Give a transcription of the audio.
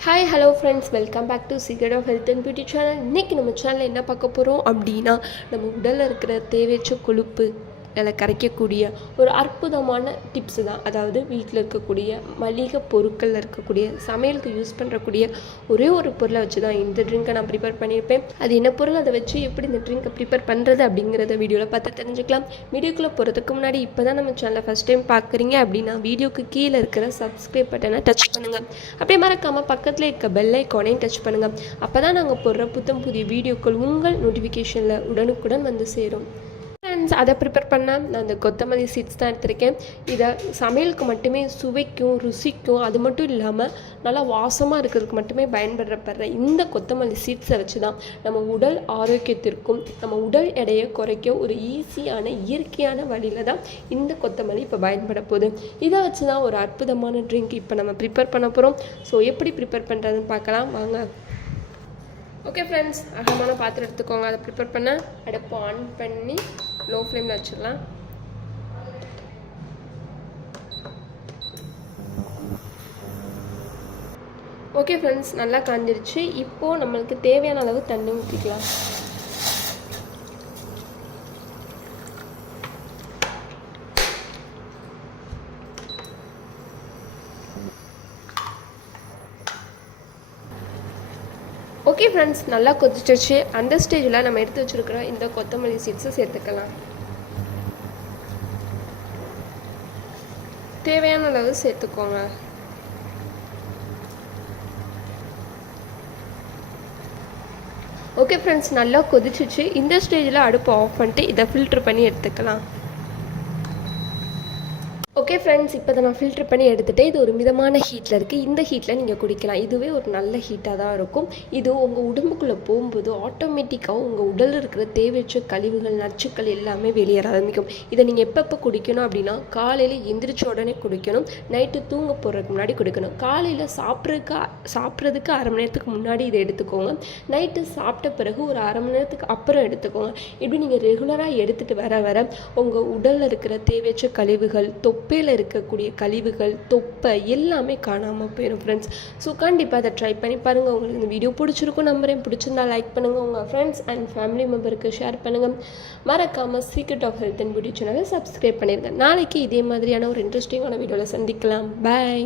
Hi hello friends welcome back to secret of health and beauty channel இன்றைக்கி நம்ம சேனலில் என்ன பார்க்க போகிறோம் அப்படின்னா நம்ம உடலில் இருக்கிற தேவையற்ற கொழுப்பு அதில் கரைக்கக்கூடிய ஒரு அற்புதமான டிப்ஸ் தான். அதாவது வீட்டில் இருக்கக்கூடிய மளிகை பொருட்களில் இருக்கக்கூடிய சமையலுக்கு யூஸ் பண்ணுறக்கூடிய ஒரே ஒரு பொருளை வச்சு தான் இந்த ட்ரிங்கை நான் ப்ரிப்பேர் பண்ணியிருப்பேன். அது என்ன பொருள்? அதை வச்சு எப்படி இந்த ட்ரிங்கை ப்ரிப்பேர் பண்ணுறது அப்படிங்கிறத வீடியோவில் பார்த்து தெரிஞ்சுக்கலாம். வீடியோக்குள்ளே போகிறதுக்கு முன்னாடி இப்போ தான் நம்ம சேனலை ஃபஸ்ட் டைம் பார்க்குறீங்க அப்படின்னா வீடியோக்கு கீழே இருக்கிற சப்ஸ்கிரைப் பட்டனை டச் பண்ணுங்கள் அப்படியே மறக்காமல் பக்கத்தில் இருக்க பெல் ஐக்கானையும் டச் பண்ணுங்கள் அப்போ தான் நாங்கள் போடுற புத்தம் புதிய வீடியோக்கள் உங்கள் நோட்டிஃபிகேஷனில் உடனுக்குடன் வந்து சேரும். ஃப்ரெண்ட்ஸ் அதை ப்ரிப்பேர் பண்ண நான் அந்த கொத்தமல்லி சீட்ஸ் தான் எடுத்திருக்கேன். இதை சமையலுக்கு மட்டுமே சுவைக்கும் ருசிக்கும் அது மட்டும் இல்லாமல் நல்லா வாசமாக இருக்கிறதுக்கு மட்டுமே பயன்படுறப்படுற இந்த கொத்தமல்லி சீட்ஸை வச்சு தான் நம்ம உடல் ஆரோக்கியத்திற்கும் நம்ம உடல் எடையை குறைக்க ஒரு ஈஸியான இயற்கையான வழியில் தான் இந்த கொத்தமல்லி இப்போ பயன்பட போகுது. இதை வச்சு தான் ஒரு அற்புதமான ட்ரிங்க் இப்போ நம்ம ப்ரிப்பேர் பண்ண போகிறோம் ஸோ எப்படி ப்ரிப்பேர் பண்ணுறதுன்னு பார்க்கலாம். வாங்க. ஓகே ஃப்ரெண்ட்ஸ் அகமான பாத்திரம் எடுத்துக்கோங்க. அதை ப்ரிப்பேர் பண்ண அடுப்பு ஆன் பண்ணி லோ ஃப்ளேமில் வச்சிடலாம். ஓகே ஃப்ரெண்ட்ஸ் நல்லா காஞ்சிருச்சு. இப்போது நம்மளுக்கு தேவையான அளவு தண்ணி ஊற்றிக்கலாம் ஓகே ஃப்ரெண்ட்ஸ் நல்லா கொதிச்சிருச்சு. அந்த ஸ்டேஜில் நம்ம எடுத்து வச்சுருக்கிற இந்த கொத்தமல்லி சீட்ஸை சேர்த்துக்கலாம். தேவையான அளவு சேர்த்துக்கோங்க. ஓகே ஃப்ரெண்ட்ஸ் நல்லா கொதிச்சிச்சு இந்த ஸ்டேஜில் அடுப்பை ஆஃப் பண்ணிட்டு இதை ஃபில்ட்ரு பண்ணி எடுத்துக்கலாம். ஓகே ஃப்ரெண்ட்ஸ் இப்போ நான் ஃபில்டர் பண்ணி எடுத்துகிட்டு இது ஒரு மிதமான ஹீட்டில் இருக்குது இந்த ஹீட்டில் நீங்கள் குடிக்கலாம். இதுவே ஒரு நல்ல ஹீட்டாக தான் இருக்கும். இது உங்கள் உடம்புக்குள்ளே போகும்போது ஆட்டோமேட்டிக்காக உங்கள் உடலில் இருக்கிற தேவையற்ற கழிவுகள் நச்சுக்கள் எல்லாமே வெளியேற ஆரம்பிக்கும். இதை நீங்கள் எப்பப்போ குடிக்கணும் அப்படின்னா காலையில் எந்திரிச்ச உடனே குடிக்கணும். நைட்டு தூங்க போகிறதுக்கு முன்னாடி குடிக்கணும். காலையில் சாப்பிட்றதுக்கு சாப்பிட்றதுக்கு அரை மணி நேரத்துக்கு முன்னாடி இதை எடுத்துக்கோங்க. நைட்டு சாப்பிட்ட பிறகு ஒரு அரை மணி நேரத்துக்கு அப்புறம் எடுத்துக்கோங்க. இப்படி நீங்கள் ரெகுலராக எடுத்துகிட்டு வர வர உங்கள் உடலில் இருக்கிற தேவையற்ற கழிவுகள் தொப்பையில் இருக்கக்கூடிய கழிவுகள் தொப்பை எல்லாமே காணாமல் போயிடும் ஃப்ரெண்ட்ஸ் ஸோ கண்டிப்பாக அதை ட்ரை பண்ணி பாருங்கள் உங்களுக்கு இந்த வீடியோ பிடிச்சிருக்கும் நம்புறேன். பிடிச்சிருந்தா லைக் பண்ணுங்கள் உங்கள் ஃப்ரெண்ட்ஸ் அண்ட் ஃபேமிலி மெம்பருக்கு ஷேர் பண்ணுங்கள் மறக்காமல் secret of health and beauty சேனலை சப்ஸ்கிரைப் பண்ணிடுங்க நாளைக்கு இதே மாதிரியான ஒரு இன்ட்ரெஸ்டிங்கான வீடியோவில் சந்திக்கலாம். பாய்